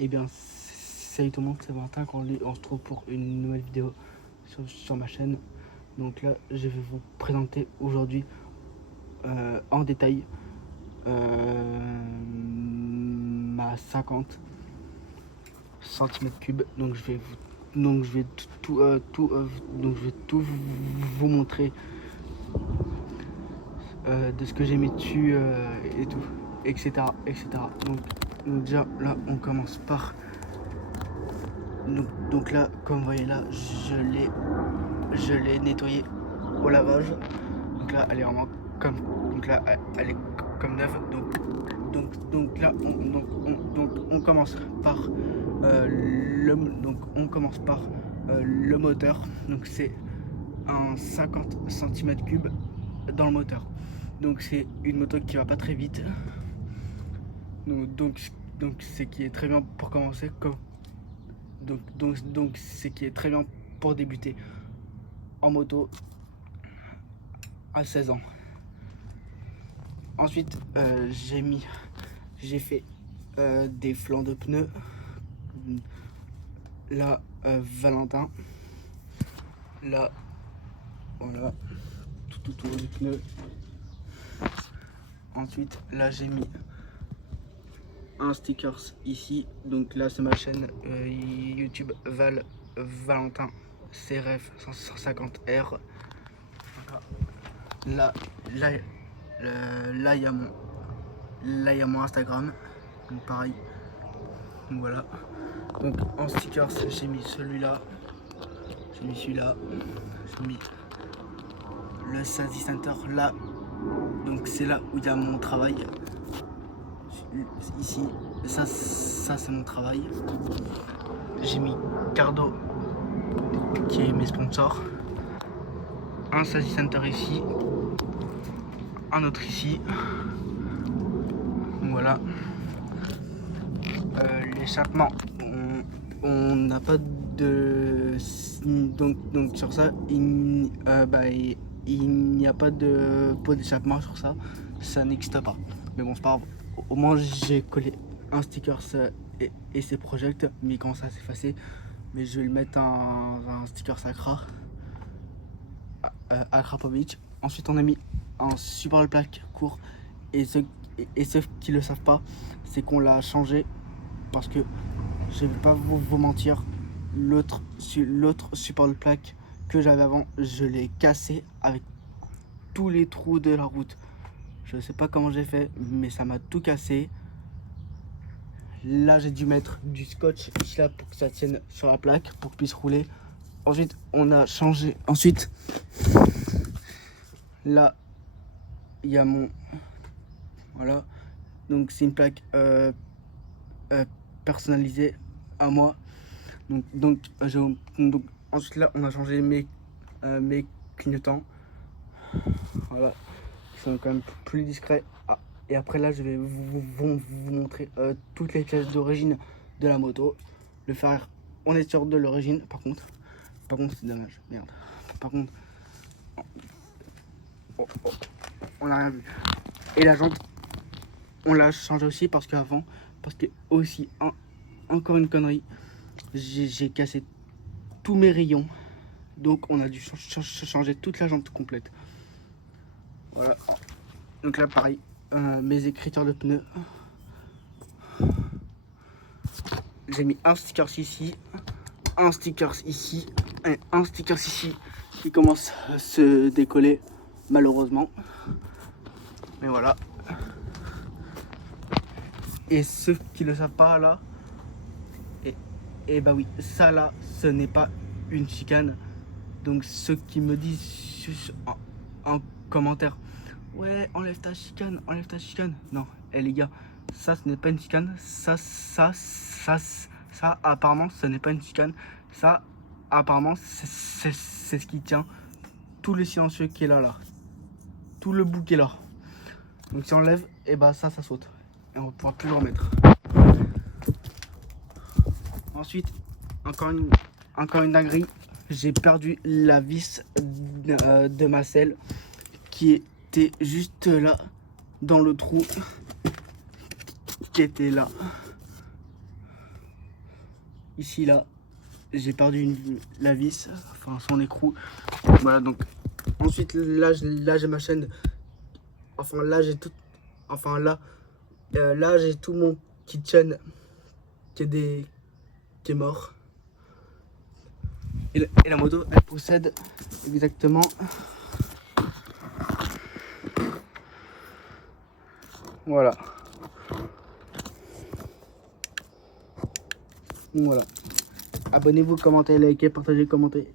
Eh bien, salut tout le monde, c'est Valentin, on se trouve pour une nouvelle vidéo sur ma chaîne. Donc là, je vais vous présenter aujourd'hui en détail ma 50 cm3. Donc je vais tout vous montrer de ce que j'ai mis dessus et tout, etc. Donc déjà là, on commence par donc là, comme vous voyez là, je l'ai nettoyé au lavage. Donc là, elle est vraiment comme, elle est comme neuve. Donc là, on commence par le moteur. Donc c'est un 50 cm3 dans le moteur. Donc c'est une moto qui va pas très vite. Donc c'est qui est très bien pour commencer. Donc c'est qui est très bien pour débuter en moto à 16 ans. Ensuite, j'ai fait des flancs de pneus. Là, Valentin. Là, voilà, tout autour du pneu. Ensuite, là, j'ai mis un stickers ici. Donc là, c'est ma chaîne YouTube Valentin CRF 150R. Là, il y a mon Instagram. Donc pareil. Donc voilà. Donc en stickers, j'ai mis celui-là. J'ai mis celui-là. J'ai mis le Sazi Center là. Donc c'est là où il y a mon travail. Ici, ça c'est mon travail. J'ai mis Cardo qui est mes sponsors. Un Sazi Center ici. Un autre ici. Donc voilà. L'échappement, on n'a pas de... Donc sur ça, il n'y a pas de pot d'échappement sur ça. Ça n'existe pas. Mais bon, c'est pas grave. Au moins, j'ai collé un sticker et c'est project. Mais quand ça s'effacer, mais je vais le mettre un sticker Sacra. Akrapovic. Ensuite, on a mis un support de plaque court. Et ceux qui le savent pas, c'est qu'on l'a changé parce que je vais pas vous mentir, l'autre support de plaque que j'avais avant, je l'ai cassé avec tous les trous de la route. Je sais pas comment j'ai fait, mais ça m'a tout cassé. Là, j'ai dû mettre du scotch ici là pour que ça tienne sur la plaque, pour qu'il puisse rouler. Ensuite, on a changé. Ensuite, là, il y a mon... Voilà. Donc, c'est une plaque personnalisée à moi. Donc ensuite, là, on a changé mes clignotants. Voilà. Ils sont quand même plus discrets. Ah, et après, là, je vais vous montrer toutes les pièces d'origine de la moto. Le phare, on est sûr de l'origine. Par contre, c'est dommage. Merde. Par contre, on n'a rien vu. Et la jante, on l'a changé aussi parce que aussi, encore une connerie, j'ai cassé tous mes rayons. Donc on a dû changer toute la jante complète. Voilà. Donc là pareil, mes écritures de pneus. J'ai mis un sticker ici, un sticker ici, et un sticker ici qui commence à se décoller malheureusement. Mais voilà. Et ceux qui ne le savent pas là, et bah oui, ça là, ce n'est pas une chicane. Donc ceux qui me disent en commentaire, ouais, enlève ta chicane. Non, les gars, ça ce n'est pas une chicane. Ça apparemment ce n'est pas une chicane. Ça apparemment c'est ce qui tient tout le silencieux qui est là. Tout le bout qui est là. Donc si on enlève, et bah ça saute. Et on va pouvoir plus le remettre. Ensuite, encore une dinguerie. J'ai perdu la vis de ma selle qui était juste là dans le trou qui était là. ici là, j'ai perdu la vis, enfin son écrou. Voilà, donc ensuite là j'ai ma chaîne, enfin là j'ai tout, enfin là j'ai tout mon kitchen qui est mort. Et la moto, elle possède exactement voilà. Voilà. Abonnez-vous, commentez, likez, partagez, commentez.